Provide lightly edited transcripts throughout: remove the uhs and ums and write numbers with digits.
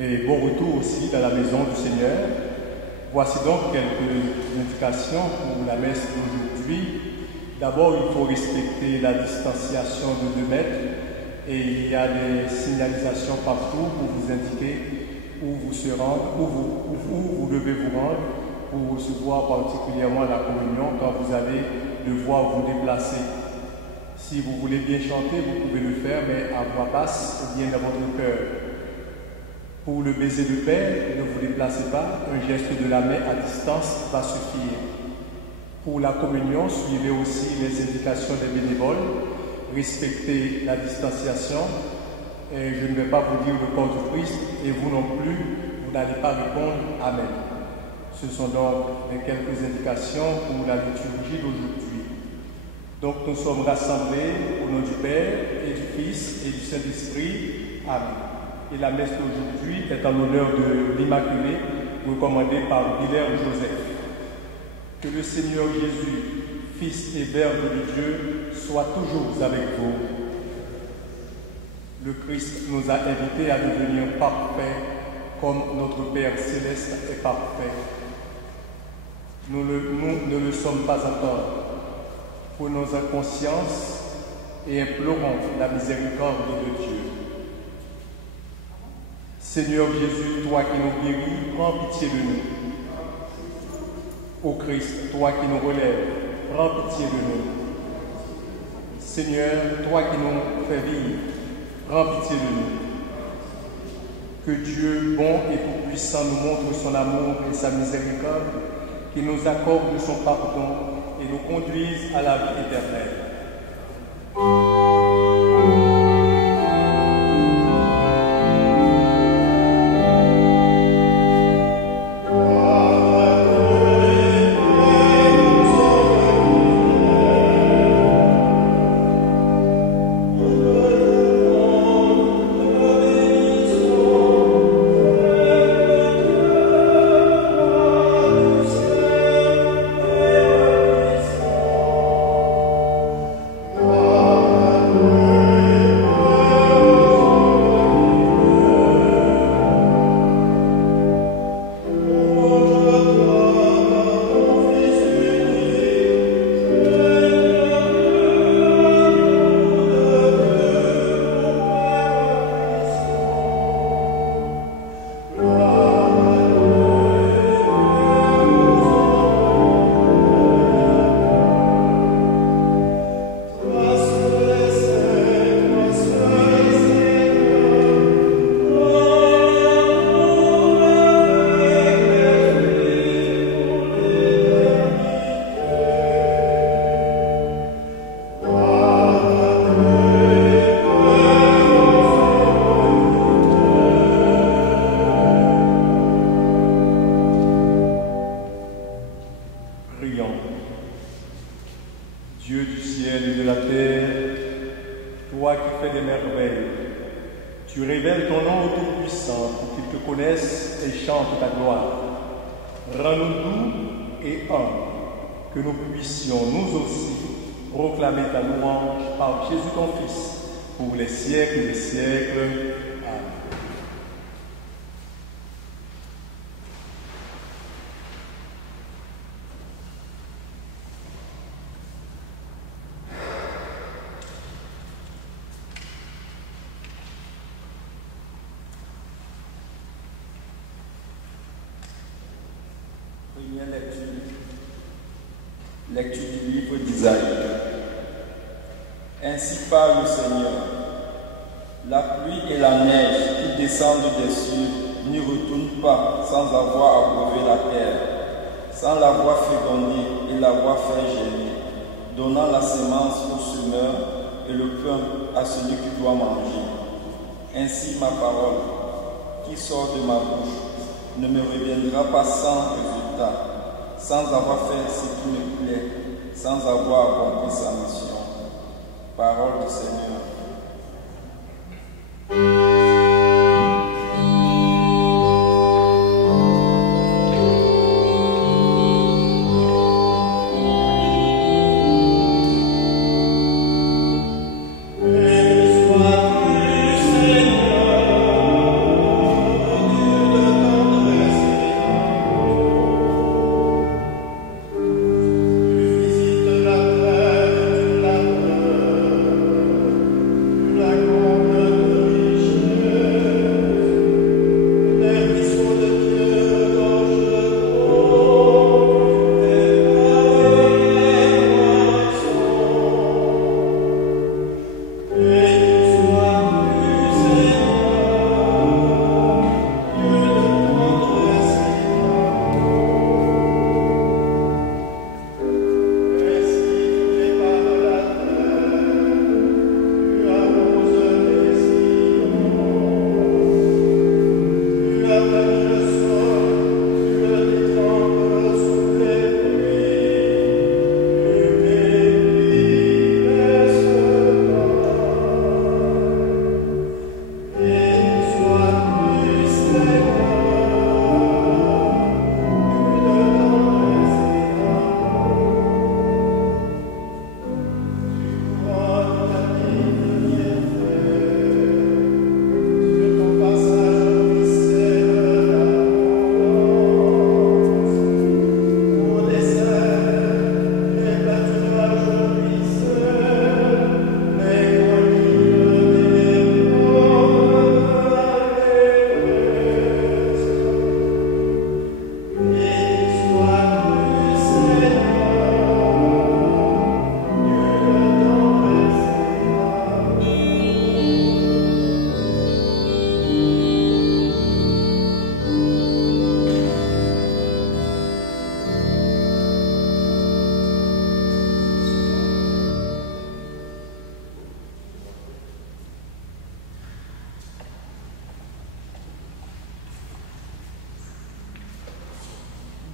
et bon retour aussi dans la maison du Seigneur. Voici donc quelques indications pour la messe d'aujourd'hui. D'abord, il faut respecter la distanciation de 2 mètres et il y a des signalisations partout pour vous indiquer où vous se rendre, où vous devez vous rendre pour recevoir particulièrement la communion quand vous allez devoir vous déplacer. Si vous voulez bien chanter, vous pouvez le faire, mais à voix basse ou bien dans votre cœur. Pour le baiser de paix, ne vous déplacez pas, un geste de la main à distance va suffire. Pour la communion, suivez aussi les indications des bénévoles, respectez la distanciation, et je ne vais pas vous dire le corps du Christ, et vous non plus, vous n'allez pas répondre Amen. Ce sont donc les quelques indications pour la liturgie d'aujourd'hui. Donc nous sommes rassemblés au nom du Père et du Fils et du Saint-Esprit. Amen. Et la messe d'aujourd'hui est en l'honneur de l'Immaculée, recommandée par Hilaire Joseph. Que le Seigneur Jésus, Fils et Verbe de Dieu, soit toujours avec vous. Le Christ nous a invités à devenir parfaits comme notre Père céleste est parfait. Nous ne le sommes pas encore. Prenons en conscience et implorons la miséricorde de Dieu. Seigneur Jésus, toi qui nous guéris, prends pitié de nous. Ô Christ, toi qui nous relèves, prends pitié de nous. Seigneur, toi qui nous fais vivre, prends pitié de nous. Que Dieu, bon et tout-puissant, nous montre son amour et sa miséricorde, qu'il nous accorde son pardon et nous conduise à la vie éternelle. Dieu du ciel et de la terre, toi qui fais des merveilles, tu révèles ton nom au Tout-Puissant pour qu'ils te connaissent et chantent ta gloire. Rends-nous doux et humbles, que nous puissions nous aussi proclamer ta louange par Jésus ton Fils, pour les siècles des siècles. Amen. Première lecture. Lecture du livre d'Isaïe. Ainsi parle le Seigneur. La pluie et la neige qui descendent des cieux n'y retournent pas sans avoir abreuvé la terre, sans l'avoir fécondée et l'avoir fait germer, donnant la semence au semeur et le pain à celui qui doit manger. Ainsi ma parole, qui sort de ma bouche, ne me reviendra pas sans résultat, sans avoir fait ce qui me plaît, sans avoir accompli sa mission. Parole du Seigneur. Seigneur.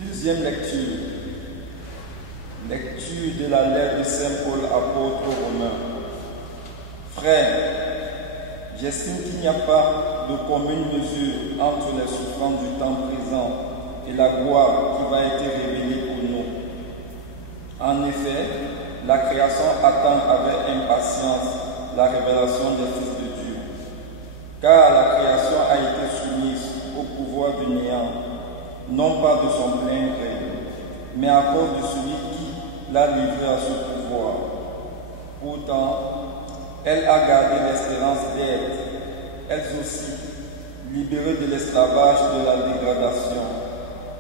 Deuxième lecture. Lecture de la lettre de Saint Paul, apôtre aux Romains. Frères, j'estime qu'il n'y a pas de commune mesure entre les souffrances du temps présent et la gloire qui va être révélée pour nous. En effet, la création attend avec impatience la révélation des fils de Dieu. Car la création a été soumise au pouvoir du néant, non pas de son plein gré, mais à cause de celui qui l'a livré à ce pouvoir. Pourtant, elle a gardé l'espérance d'être, elles aussi, libérées de l'esclavage de la dégradation,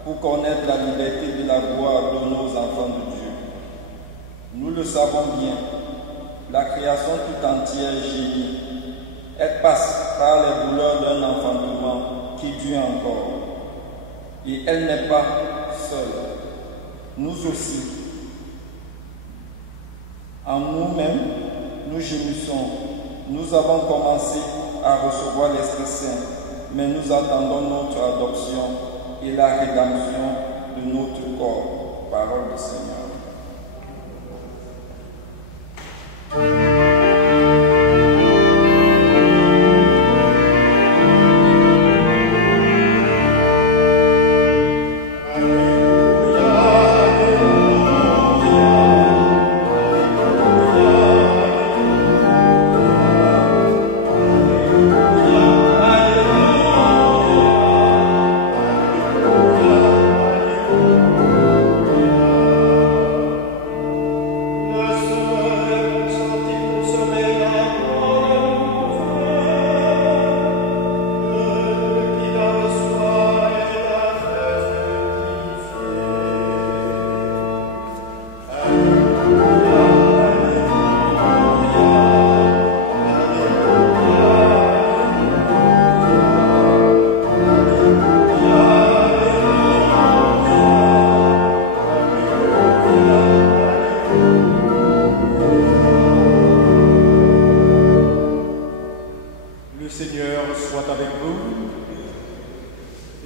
pour connaître la liberté de la gloire de nos enfants de Dieu. Nous le savons bien, la création tout entière gémit. Elle passe par les douleurs d'un enfantement qui dure encore. Et elle n'est pas seule. Nous aussi, en nous-mêmes, nous gémissons. Nous avons commencé à recevoir l'Esprit Saint, mais nous attendons notre adoption et la rédemption de notre corps. Parole du Seigneur.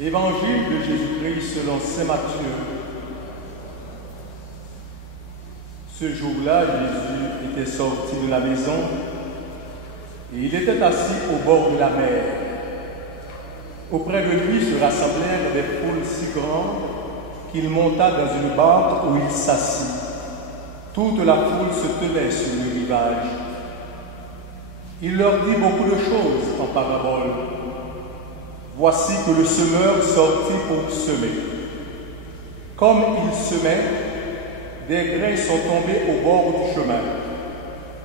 Évangile de Jésus-Christ selon saint Matthieu. Ce jour-là, Jésus était sorti de la maison et il était assis au bord de la mer. Auprès de lui se rassemblèrent des foules si grandes qu'il monta dans une barque où il s'assit. Toute la foule se tenait sur le rivage. Il leur dit beaucoup de choses en parabole. Voici que le semeur sortit pour semer. Comme il semait, des grains sont tombés au bord du chemin,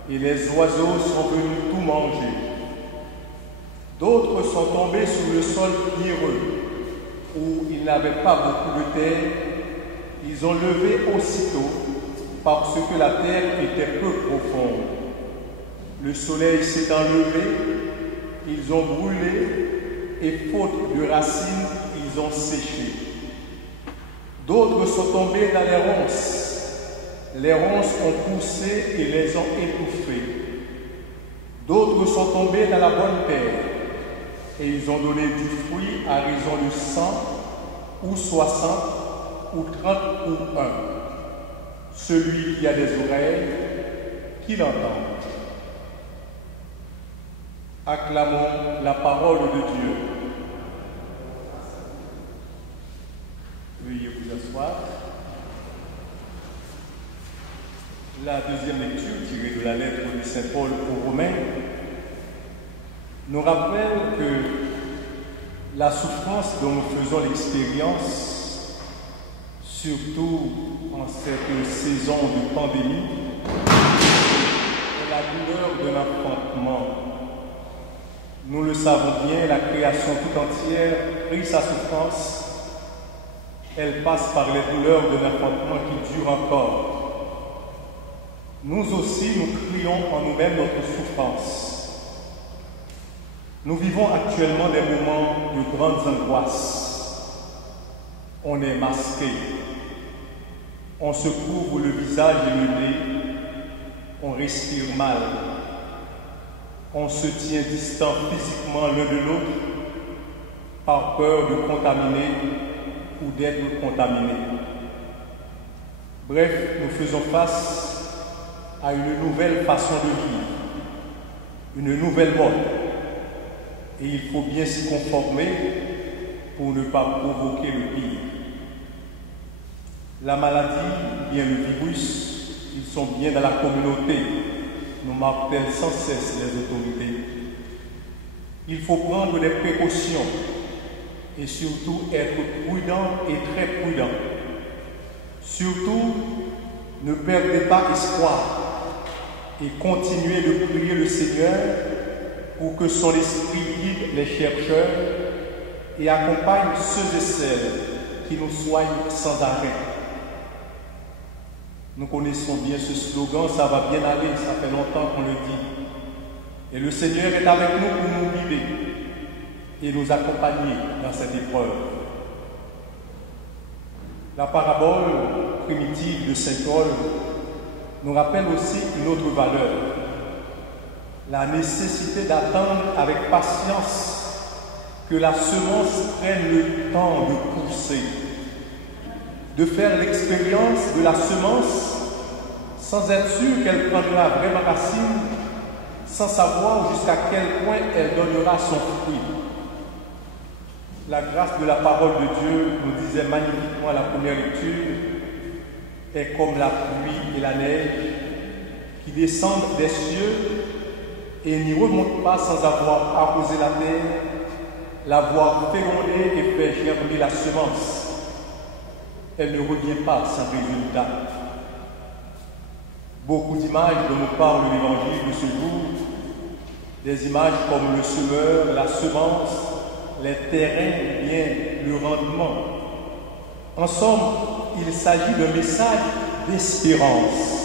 et les oiseaux sont venus tout manger. D'autres sont tombés sur le sol pierreux, où il n'avait pas beaucoup de terre. Ils ont levé aussitôt, parce que la terre était peu profonde. Le soleil s'étant levé, ils ont brûlé, et faute de racines, ils ont séché. D'autres sont tombés dans les ronces. Les ronces ont poussé et les ont étouffés. D'autres sont tombés dans la bonne terre, et ils ont donné du fruit à raison de 100, ou 60, ou 30, ou 1. Celui qui a des oreilles, qu'il entende. Acclamons la parole de Dieu. Veuillez vous asseoir. La deuxième lecture, tirée de la lettre de Saint Paul aux Romains, nous rappelle que la souffrance dont nous faisons l'expérience, surtout en cette saison de pandémie, est la douleur de l'enfantement. Nous le savons bien, la création tout entière prit sa souffrance. Elle passe par les douleurs de l'enfantement qui durent encore. Nous aussi, nous crions en nous-mêmes notre souffrance. Nous vivons actuellement des moments de grandes angoisses. On est masqué. On se couvre le visage et le nez. On respire mal. On se tient distant physiquement l'un de l'autre par peur de contaminer ou d'être contaminés. Bref, nous faisons face à une nouvelle façon de vivre, une nouvelle mode, et il faut bien s'y conformer pour ne pas provoquer le pire. La maladie, bien le virus, ils sont bien dans la communauté, nous martèlent sans cesse les autorités. Il faut prendre des précautions et surtout être prudent et très prudent. Surtout, ne perdez pas espoir et continuez de prier le Seigneur pour que son esprit guide les chercheurs et accompagne ceux et celles qui nous soignent sans arrêt. Nous connaissons bien ce slogan, ça va bien aller, ça fait longtemps qu'on le dit. Et le Seigneur est avec nous pour nous guider et nous accompagner dans cette épreuve. La parabole primitive de Saint Paul nous rappelle aussi une autre valeur, la nécessité d'attendre avec patience que la semence prenne le temps de pousser, de faire l'expérience de la semence sans être sûr qu'elle prendra vraiment racine, sans savoir jusqu'à quel point elle donnera son fruit. La grâce de la parole de Dieu, nous disait magnifiquement la première lecture, est comme la pluie et la neige qui descendent des cieux et n'y remontent pas sans avoir arrosé la terre, l'avoir fécondée et fait germer la semence. Elle ne revient pas sans résultat. Beaucoup d'images dont nous parle l'Évangile de ce jour, des images comme le semeur, la semence, les terrains ou bien le rendement. En somme, il s'agit d'un message d'espérance.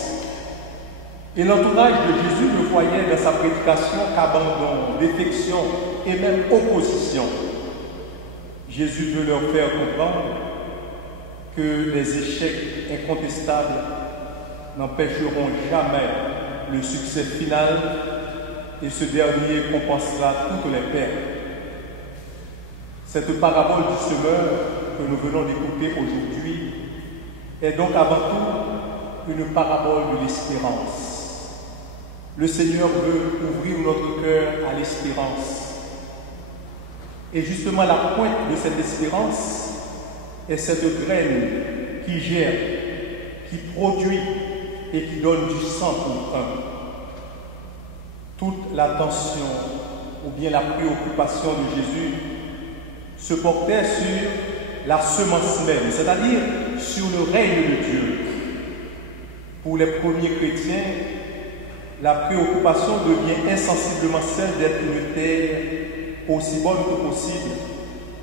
Et l'entourage de Jésus le voyait dans sa prédication qu'abandon, défection et même opposition. Jésus veut leur faire comprendre que les échecs incontestables n'empêcheront jamais le succès final et ce dernier compensera toutes les pertes. Cette parabole du semeur que nous venons d'écouter aujourd'hui est donc avant tout une parabole de l'espérance. Le Seigneur veut ouvrir notre cœur à l'espérance. Et justement, la pointe de cette espérance est cette graine qui germe, qui produit et qui donne du sang pour un. Toute l'attention ou bien la préoccupation de Jésus se portait sur la semence même, c'est-à-dire sur le règne de Dieu. Pour les premiers chrétiens, la préoccupation devient insensiblement celle d'être une terre aussi bonne que possible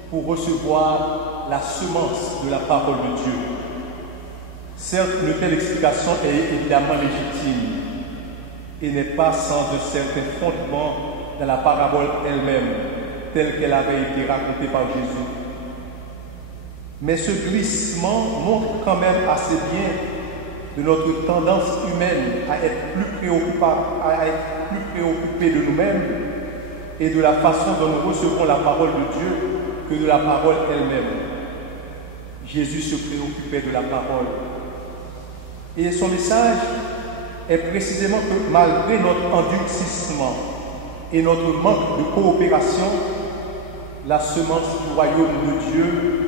pour recevoir la semence de la parole de Dieu. Certes, une telle explication est évidemment légitime et n'est pas sans un certain fondement dans la parabole elle-même, telle qu'elle avait été racontée par Jésus. Mais ce glissement montre quand même assez bien de notre tendance humaine à être plus préoccupés de nous-mêmes et de la façon dont nous recevons la parole de Dieu que de la parole elle-même. Jésus se préoccupait de la parole. Et son message est précisément que malgré notre endurcissement et notre manque de coopération, la semence du royaume de Dieu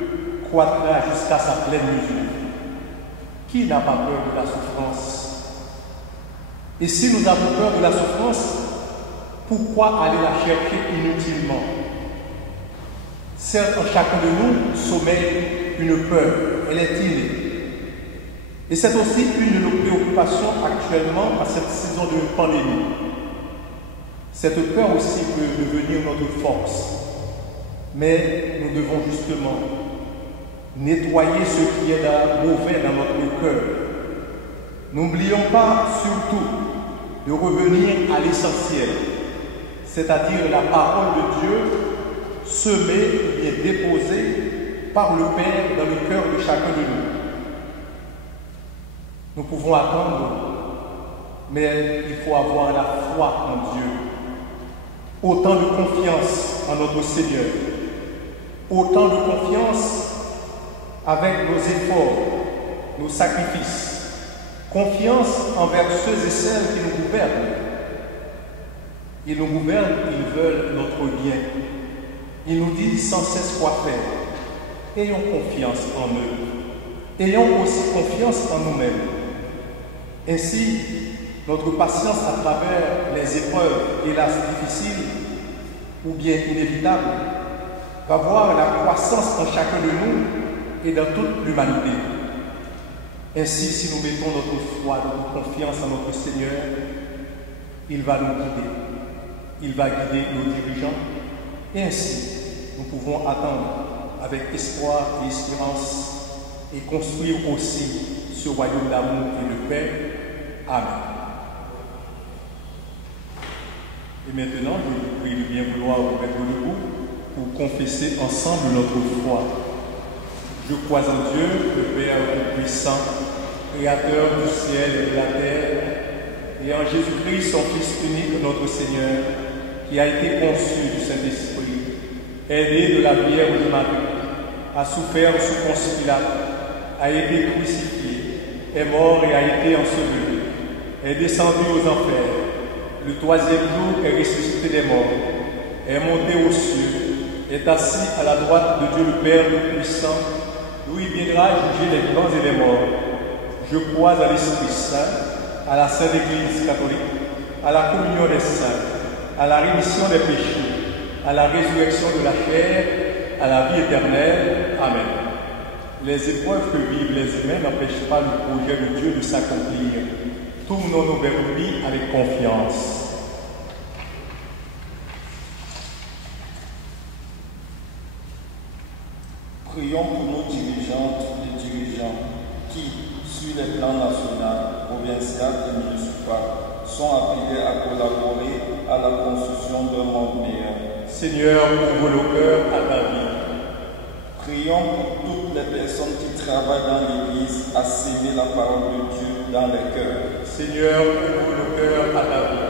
croîtra jusqu'à sa pleine mesure. Qui n'a pas peur de la souffrance? Et si nous avons peur de la souffrance, pourquoi aller la chercher inutilement? Certes, en chacun de nous sommeille une peur, elle est innée. Et c'est aussi une de nos préoccupations actuellement à cette saison de pandémie. Cette peur aussi peut devenir notre force. Mais nous devons justement nettoyer ce qui est mauvais dans notre cœur. N'oublions pas surtout de revenir à l'essentiel, c'est-à-dire la parole de Dieu semée et déposée par le Père dans le cœur de chacun de nous. Nous pouvons attendre, mais il faut avoir la foi en Dieu. Autant de confiance en notre Seigneur. Autant de confiance avec nos efforts, nos sacrifices, confiance envers ceux et celles qui nous gouvernent. Ils nous gouvernent, ils veulent notre bien. Ils nous disent sans cesse quoi faire. Ayons confiance en eux. Ayons aussi confiance en nous-mêmes. Ainsi, notre patience à travers les épreuves, hélas difficiles ou bien inévitables, va voir la croissance en chacun de nous et dans toute l'humanité. Ainsi, si nous mettons notre foi, notre confiance en notre Seigneur, il va nous guider. Il va guider nos dirigeants. Et ainsi, nous pouvons attendre avec espoir et espérance et construire aussi ce royaume d'amour et de paix. Amen. Et maintenant, je vous prie de bien vouloir vous mettre debout pour confesser ensemble notre foi. Je crois en Dieu, le Père Tout-Puissant, Créateur du ciel et de la terre, et en Jésus-Christ, son Fils unique, notre Seigneur, qui a été conçu du Saint-Esprit, aidé de la Vierge Marie, a souffert sous Ponce Pilate, a été crucifié, est mort et a été enseveli, est descendu aux enfers, le troisième jour est ressuscité des morts, est monté aux cieux, est assis à la droite de Dieu le Père Tout-Puissant, d'où il viendra juger les vivants et les morts. Je crois à l'Esprit Saint, à la Sainte Église catholique, à la communion des saints, à la rémission des péchés, à la résurrection de la chair, à la vie éternelle. Amen. Les épreuves que vivent les humains n'empêchent pas le projet de Dieu de s'accomplir. Tournons-nous vers lui avec confiance. Prions pour nos dirigeantes et dirigeants qui, sur les plans national, provincial et municipal, sont appelés à collaborer à la construction d'un monde meilleur. Seigneur, ouvre nos cœurs à ta vie. Prions pour toutes les personnes qui travaillent dans l'Église à s'aimer la parole de Dieu dans les cœurs. Seigneur, ouvre nos cœurs à ta vie.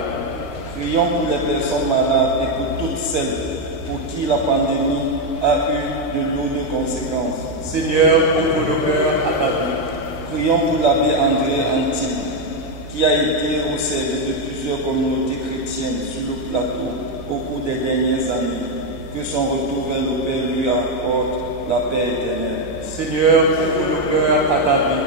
Prions pour les personnes malades et pour toutes celles pour qui la pandémie a eu de lourdes conséquences. Seigneur, ouvre nos cœurs à ta vie. Prions pour l'abbé André Antille, qui a été au service de plusieurs communautés chrétiennes sur le plateau au cours des dernières années. Que son retour vers le Père lui apporte la paix éternelle. Seigneur, ouvre nos cœurs à ta vie.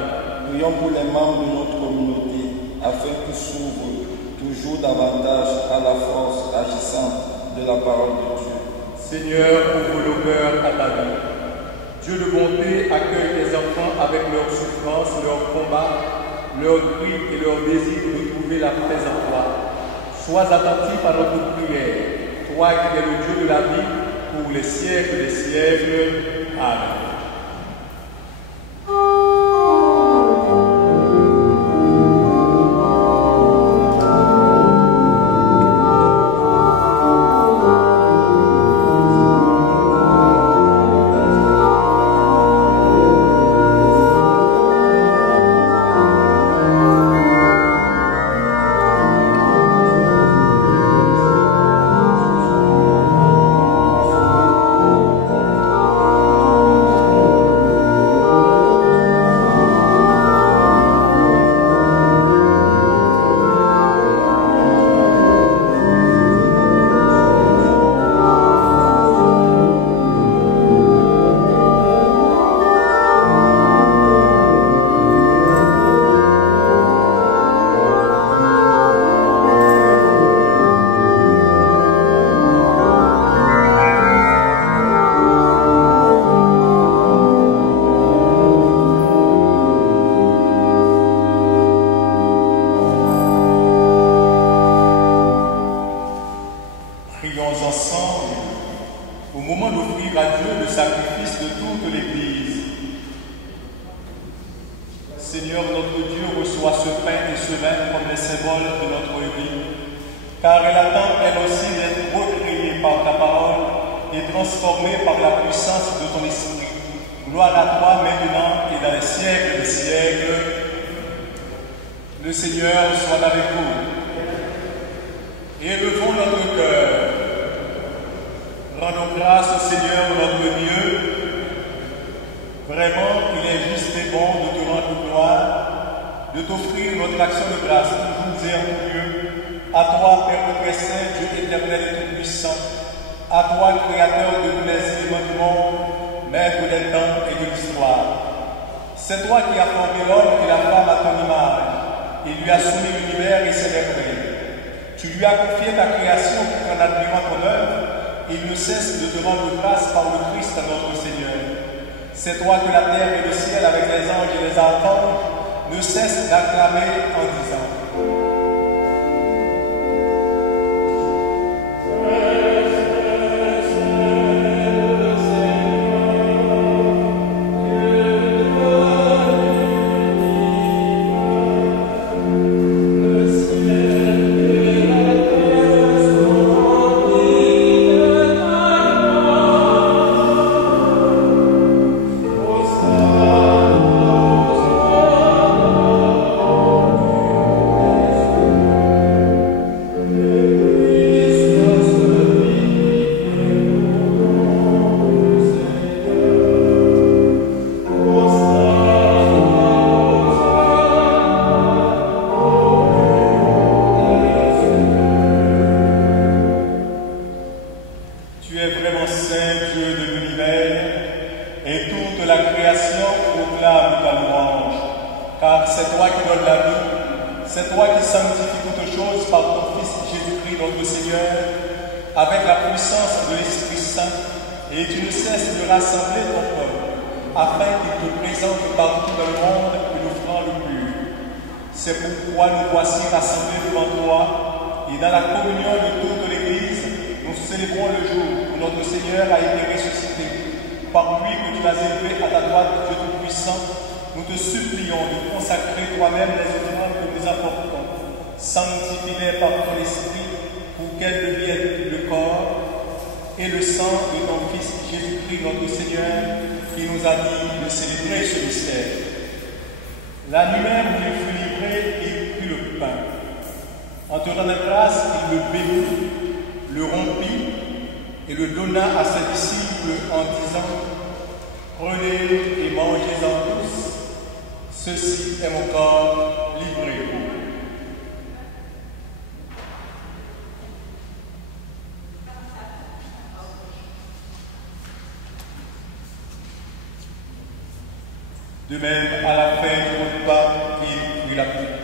Prions pour les membres de notre communauté, afin qu'ils s'ouvrent toujours davantage à la force agissante de la parole de Dieu. Seigneur, ouvre nos cœurs à ta vie. Dieu de bonté accueille tes enfants avec leurs souffrances, leurs combats, leurs cris et leur désir de trouver la paix en toi. Sois attentif à notre prière, toi qui es le Dieu de la vie, pour les siècles des siècles. Amen. Vraiment, il est juste et bon de te rendre gloire, de t'offrir notre action de grâce toujours et en tout lieu. À toi, Père notre Saint, Dieu éternel et tout-puissant, à toi, Créateur de tous les éléments du monde, Maître des temps et de l'histoire. C'est toi qui as formé l'homme et la femme à ton image, et lui as soumis l'univers et ses merveilles. Tu lui as confié ta création en admirant ton œuvre, et il ne cesse de te rendre grâce par le Christ notre Seigneur. C'est toi que la terre et le ciel, avec les anges et les archanges, ne cessent d'acclamer en disant: Sanctifie-les par ton esprit pour qu'elles deviennent le corps et le sang de ton Fils Jésus-Christ notre Seigneur, qui nous a dit de célébrer ce mystère. La nuit même où il fut livré, il prit le pain. En te rendant grâce, il le bénit, le rompit et le donna à ses disciples en disant: Prenez et mangez-en tous, ceci est mon corps livré pour vous. De même, à la fin du repas, il prit la coupe.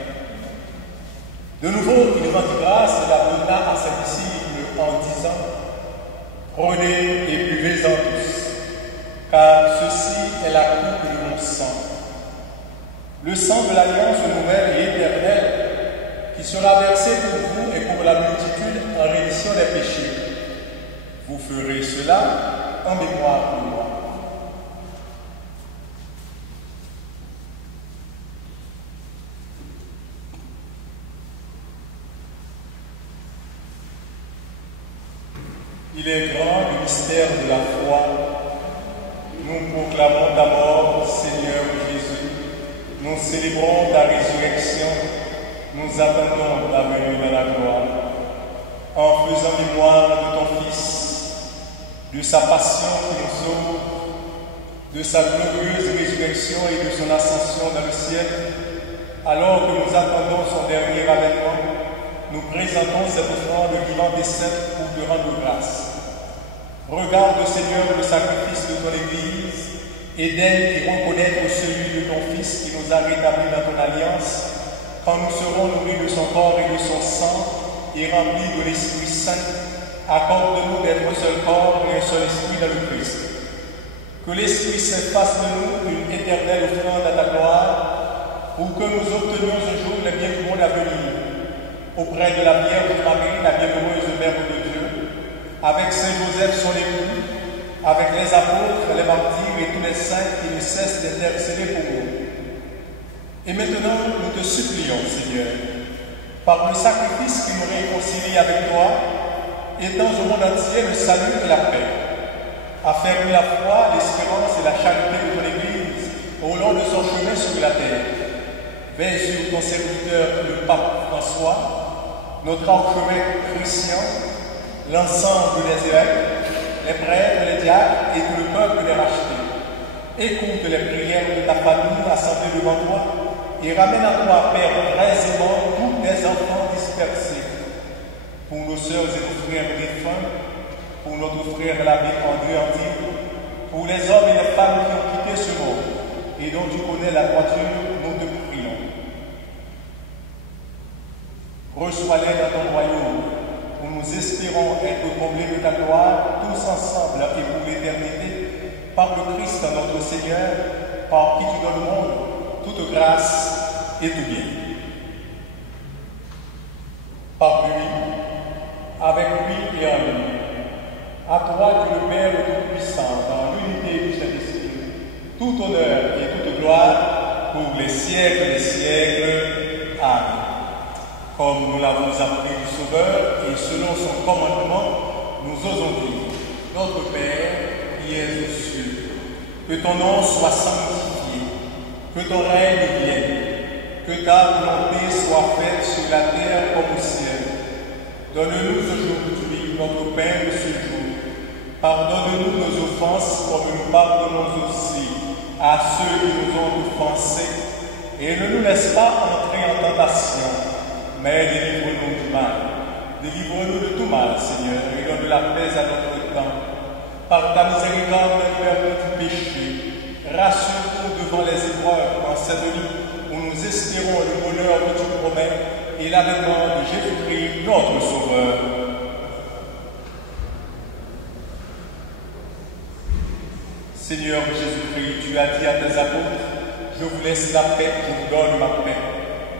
De nouveau, il rendit grâce et la donna à ses disciples en disant: Prenez et buvez-en tous, car ceci est la coupe de mon sang. Le sang de l'alliance nouvelle et éternelle, qui sera versé pour vous et pour la multitude en rémission des péchés. Vous ferez cela en mémoire de moi. Il est grand le mystère de la foi. Nous proclamons ta mort, Seigneur Jésus. Nous célébrons ta résurrection. Nous attendons ta venue dans la gloire. En faisant mémoire de ton Fils, de sa passion qui nous sauve, de sa glorieuse résurrection et de son ascension dans le ciel, alors que nous attendons son dernier avènement, nous présentons cette offrande vivante et sainte pour te rendre grâce. Regarde, Seigneur, le sacrifice de ton Église et d'aide et reconnaître celui de ton Fils qui nous a rétablis dans ton alliance, quand nous serons nourris de son corps et de son sang et remplis de l'Esprit Saint. Accorde-nous d'être un seul corps et un seul esprit dans le Christ. Que l'Esprit Saint fasse de nous une éternelle offrande à ta gloire, pour que nous obtenions un jour les biens du monde à venir, auprès de la Vierge Marie, la bienheureuse Mère de Dieu, avec Saint Joseph son époux, avec les apôtres, les martyrs et tous les saints qui ne cessent d'intercéder pour nous. Et maintenant, nous te supplions, Seigneur, par le sacrifice qui nous réconcilie avec toi, étends au monde entier le salut et la paix. Affermis la foi, l'espérance et la charité de ton Église au long de son chemin sur la terre. Veille sur ton serviteur, le pape François, notre archevêque Christian, l'ensemble des évêques, les prêtres, les diacres et tout le peuple des rachetés. Écoute les prières de ta famille assemblée devant toi et ramène à toi, Père, aisément tous tes enfants dispersés. Pour nos sœurs et nos frères défunts, pour notre frère l'abbé André Andy, pour les hommes et les femmes qui ont quitté ce monde et dont tu connais la droiture, nous te prions. Reçois-les dans ton royaume, où nous espérons être comblés de ta gloire, tous ensemble et pour l'éternité, par le Christ notre Seigneur, par qui tu donnes au monde toute grâce et tout bien. Par lui, avec lui et en lui, à toi, Dieu le Père Tout-Puissant, dans l'unité du Saint-Esprit, tout honneur et toute gloire pour les siècles des siècles. Amen. Comme nous l'avons appris du Sauveur et selon son commandement, nous osons dire, notre Père qui es aux cieux, que ton nom soit sanctifié, que ton règne vienne, que ta volonté soit faite sur la terre comme au ciel. Donne-nous aujourd'hui notre pain de ce jour. Pardonne-nous nos offenses comme nous pardonnons aussi à ceux qui nous ont offensés. Et ne nous laisse pas entrer en tentation, mais délivre-nous du mal. Délivre-nous de tout mal, Seigneur, et donne la paix à notre temps. Par ta miséricorde, libère-nous du péché. Rassure-nous devant les épreuves en cette nuit où nous espérons le bonheur que tu promets et l'avènement de Jésus-Christ, notre Sauveur. Seigneur Jésus-Christ, tu as dit à tes apôtres, je vous laisse la paix, je vous donne ma paix.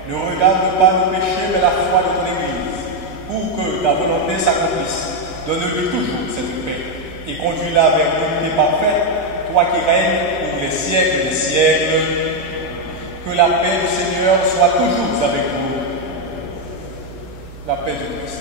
Ne regarde pas nos péchés, mais la foi de ton Église, pour que ta volonté s'accomplisse. Donne-lui toujours cette paix et conduis-la vers l'unité parfaite, toi qui règnes pour les siècles des siècles. Que la paix du Seigneur soit toujours avec vous. La paix de Christ.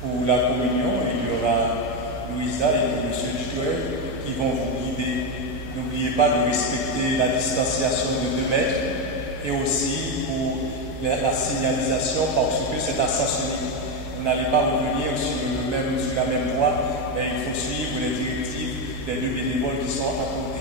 Pour la communion, il y aura Louisa et M. Joël qui vont vous guider. N'oubliez pas de respecter la distanciation de 2 mètres et aussi pour la signalisation parce que c'est à sens unique. Vous n'allez pas revenir sur la même voie, mais il faut suivre les directives des 2 bénévoles qui sont à côté.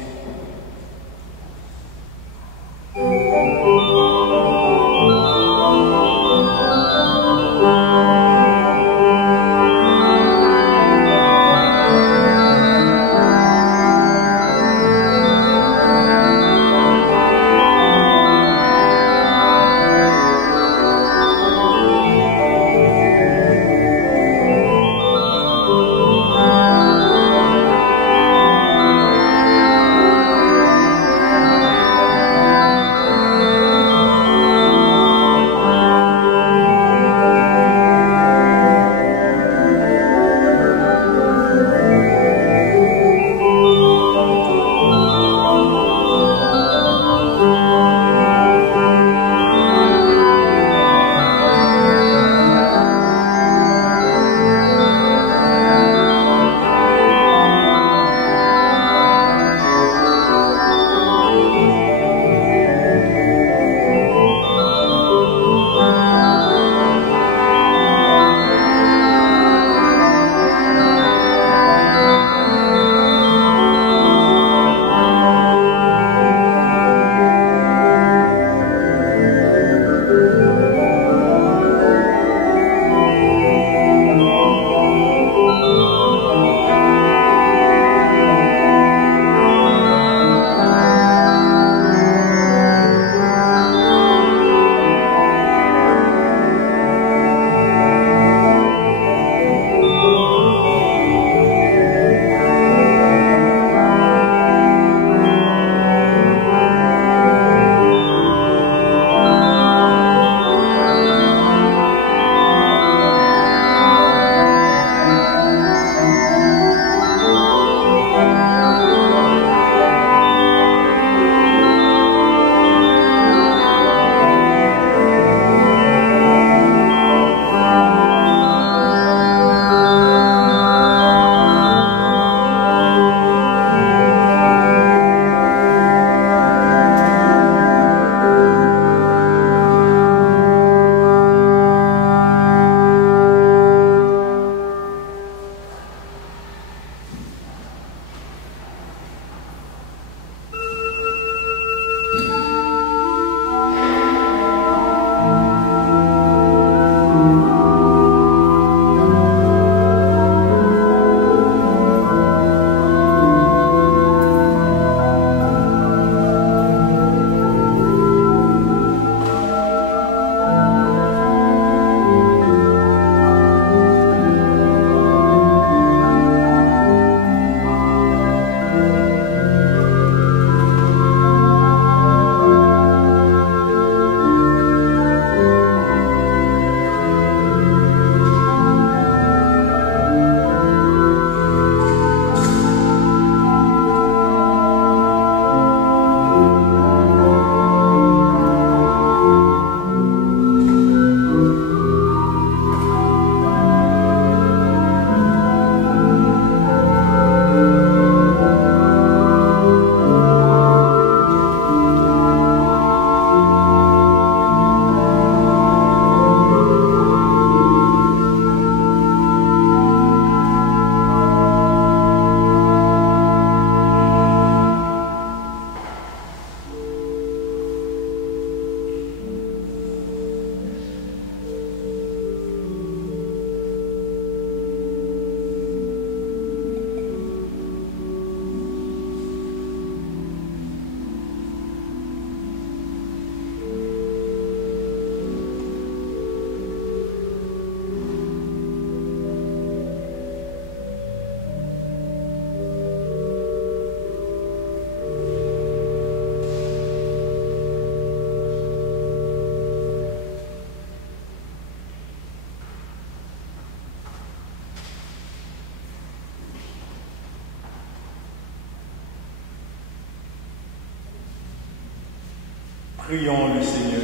Prions le Seigneur.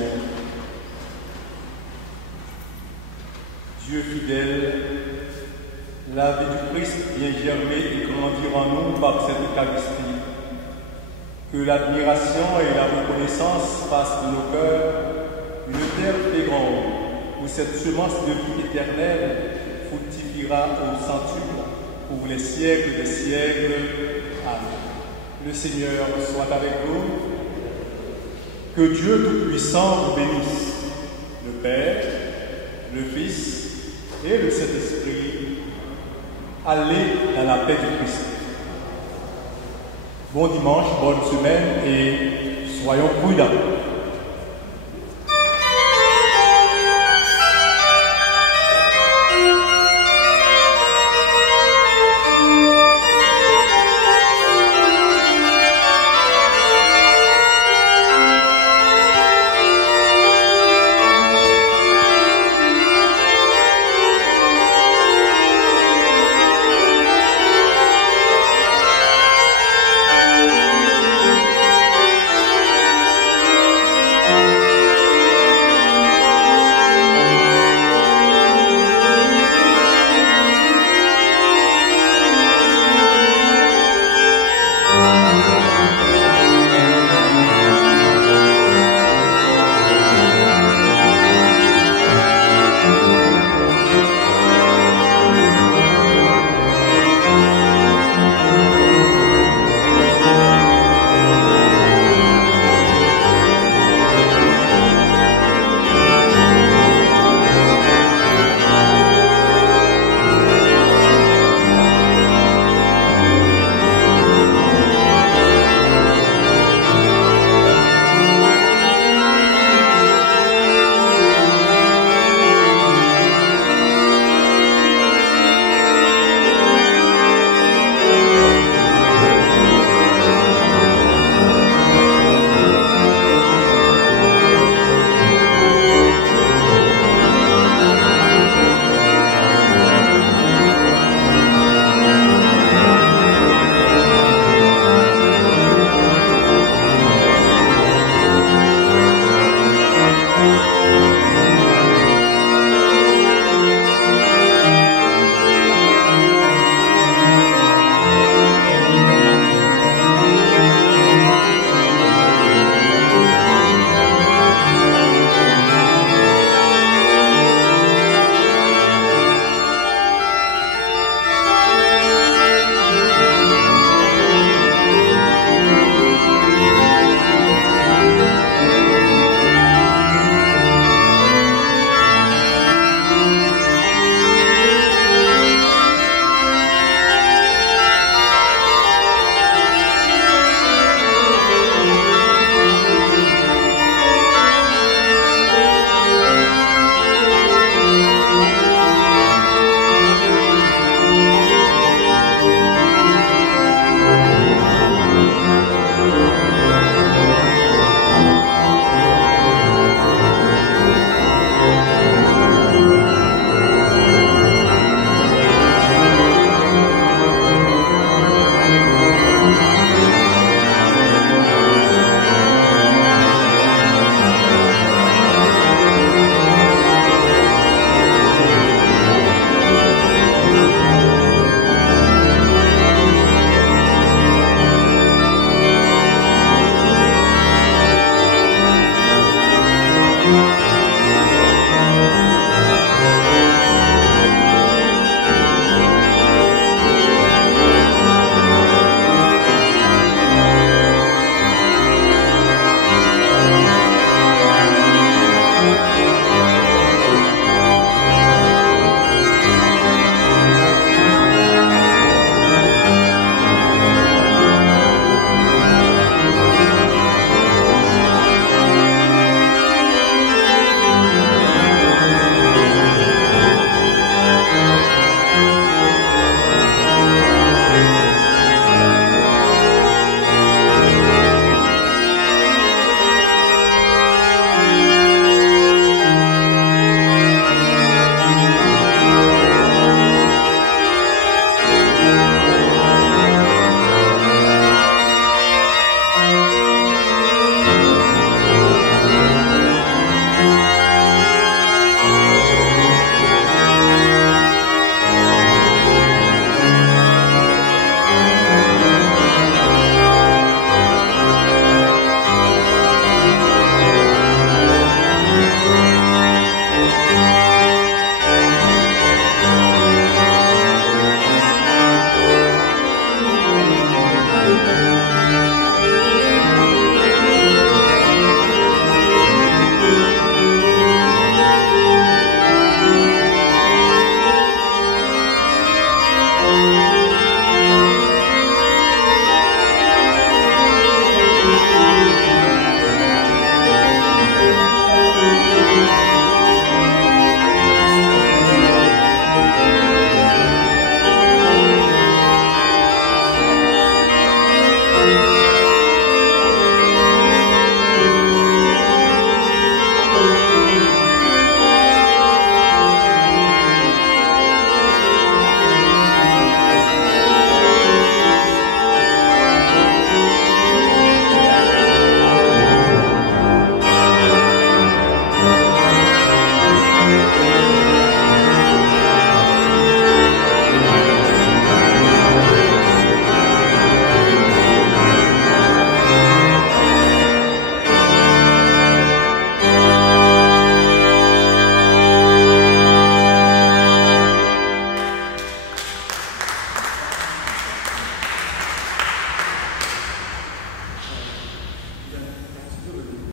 Dieu fidèle, la vie du Christ vient germer et grandir en nous par cette Eucharistie. Que l'admiration et la reconnaissance fassent de nos cœurs une terre féconde où cette semence de vie éternelle fructifiera au centuple pour les siècles des siècles. Amen. Le Seigneur soit avec vous. Que Dieu Tout-Puissant vous bénisse, le Père, le Fils et le Saint-Esprit. Allez dans la paix du Christ. Bon dimanche, bonne semaine et soyons prudents.